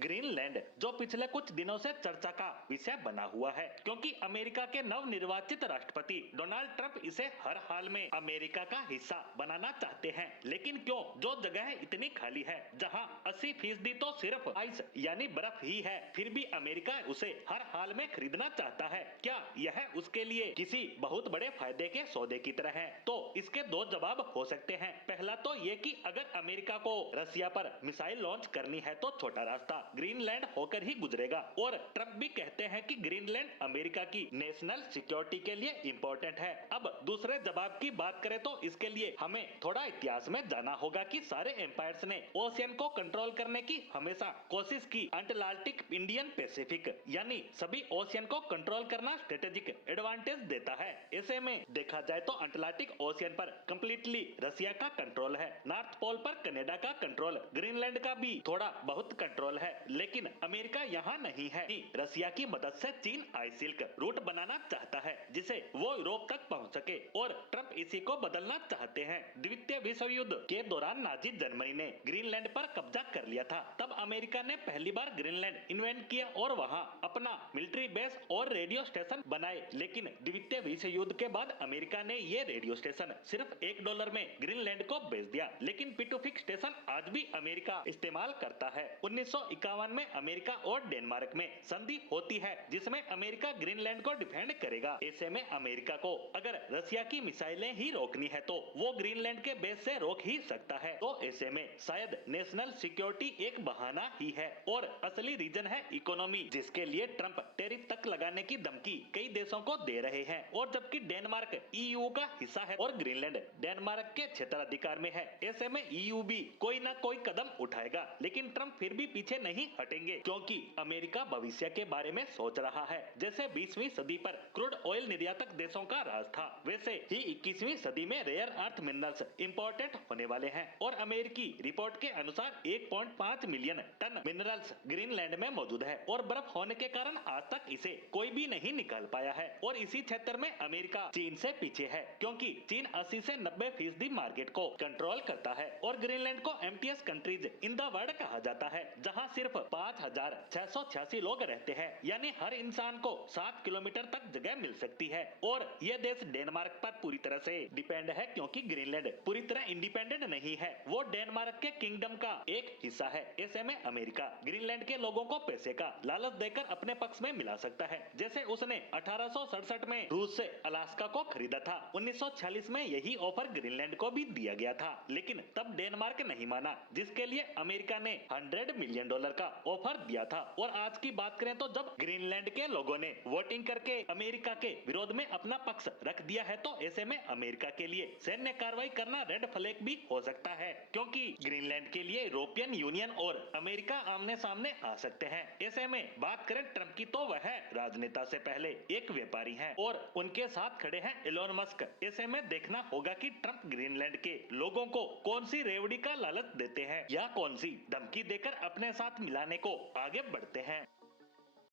Greenland जो पिछले कुछ दिनों से चर्चा का विषय बना हुआ है, क्योंकि अमेरिका के नवनिर्वाचित राष्ट्रपति डोनाल्ड ट्रंप इसे हर हाल में अमेरिका का हिस्सा बनाना चाहते हैं। लेकिन क्यों जो जगह इतनी खाली है जहां 80% तो सिर्फ आइस यानी बर्फ ही है, फिर भी अमेरिका उसे हर हाल में खरीदना चाहता है। क्या यह उसके लिए किसी बहुत बड़े फायदे के सौदे की तरह है? तो इसके दो जवाब हो सकते हैं। पहला तो ये कि अगर अमेरिका को रसिया पर मिसाइल लॉन्च करनी है तो छोटा रास्ता ग्रीनलैंड होकर ही गुजरेगा, और ट्रंप भी कहते हैं कि ग्रीनलैंड अमेरिका की नेशनल सिक्योरिटी के लिए इंपॉर्टेंट है। अब दूसरे जवाब की बात करें तो इसके लिए हमें थोड़ा इतिहास में जाना होगा कि सारे एम्पायर्स ने ओशियन को कंट्रोल करने की हमेशा कोशिश की। अटलांटिक, इंडियन पैसिफिक यानी सभी ओशियन को कंट्रोल करना स्ट्रेटेजिक एडवांटेज देता है। ऐसे में देखा जाए तो अटलांटिक ओशियन पर कंप्लीटली रसिया का कंट्रोल है, नॉर्थ पोल पर कनाडा का कंट्रोल, ग्रीनलैंड का भी थोड़ा बहुत कंट्रोल है। लेकिन अमेरिका यहाँ नहीं है। रसिया की मदद से चीन आइस सिल्क रूट बनाना चाहता है जिसे वो यूरोप तक पहुँच सके, और ट्रंप इसी को बदलना चाहते हैं। द्वितीय विश्व युद्ध के दौरान नाजी जर्मनी ने ग्रीनलैंड पर कब्जा कर लिया था। तब अमेरिका ने पहली बार ग्रीनलैंड इन्वेंट किया और वहाँ अपना मिलिट्री बेस और रेडियो स्टेशन बनाए। लेकिन द्वितीय विश्व युद्ध के बाद अमेरिका ने ये रेडियो स्टेशन सिर्फ $1 में ग्रीनलैंड को बेच दिया। लेकिन पिटूफिक स्टेशन आज भी अमेरिका इस्तेमाल करता है। 1951 में अमेरिका और डेनमार्क में संधि होती है जिसमें अमेरिका ग्रीनलैंड को डिफेंड करेगा। ऐसे में अमेरिका को अगर रसिया की मिसाइलें ही रोकनी है तो वो ग्रीनलैंड के बेस से रोक ही सकता है। तो ऐसे में शायद नेशनल सिक्योरिटी एक बहाना ही है और असली रीजन है इकोनॉमी, जिसके लिए ट्रंप टैरिफ तक लगाने की धमकी कई देशों को दे रहे हैं। और जबकि डेनमार्क ईयू का हिस्सा है और ग्रीनलैंड डेनमार्क के क्षेत्राधिकार में है, ऐसे में ईयू भी कोई ना कोई कदम उठाएगा। लेकिन ट्रंप फिर भी पीछे नहीं हटेंगे, क्योंकि अमेरिका भविष्य के बारे में सोच रहा है। जैसे 20वीं सदी पर क्रूड ऑयल निर्यातक देशों का राज था, वैसे ही 21वीं सदी में रेयर अर्थ मिनरल्स इंपोर्टेड होने वाले हैं। और अमेरिकी रिपोर्ट के अनुसार 1.5 मिलियन टन मिनरल्स ग्रीनलैंड में मौजूद है, और बर्फ होने के कारण आज तक इसे कोई भी नहीं निकाल पाया है। और इसी क्षेत्र में अमेरिका चीन से पीछे है, क्योंकि चीन 80 से 90% मार्केट को कंट्रोल करता है। और ग्रीनलैंड को MTS countries in the world कहा जाता है, जहां सिर्फ 5,686 लोग रहते हैं, यानी हर इंसान को 7 किलोमीटर तक जगह मिल सकती है। और यह देश डेनमार्क पर पूरी तरह से डिपेंड है, क्योंकि ग्रीनलैंड पूरी तरह इंडिपेंडेंट नहीं है, वो डेनमार्क के किंगडम का एक हिस्सा है। ऐसे में अमेरिका ग्रीनलैंड के लोगों को पैसे का लालच देकर अपने पक्ष में मिला सकता है, जैसे उसने 1867 में रूस से अलास्का को खरीदा था। 1946 में यही ऑफर ग्रीनलैंड को भी दिया गया था, लेकिन तब डेनमार्क नहीं माना, जिसके लिए अमेरिका ने $100 मिलियन का ऑफर दिया था। और आज की बात करें तो जब ग्रीनलैंड के लोगों ने वोटिंग करके अमेरिका के विरोध में अपना पक्ष रख दिया है, तो ऐसे में अमेरिका के लिए सैन्य कार्रवाई करना रेड फ्लैग भी हो सकता है, क्योंकि ग्रीनलैंड के लिए यूरोपियन यूनियन और अमेरिका आमने सामने आ सकते हैं। ऐसे में बात करें ट्रंप की, तो वह राजनेता से पहले एक व्यापारी हैं और उनके साथ खड़े हैं एलोन मस्क। ऐसे में देखना होगा कि ट्रंप ग्रीनलैंड के लोगों को कौन सी रेवड़ी का लालच देते हैं या कौन सी धमकी देकर अपने साथ मिलाने को आगे बढ़ते हैं।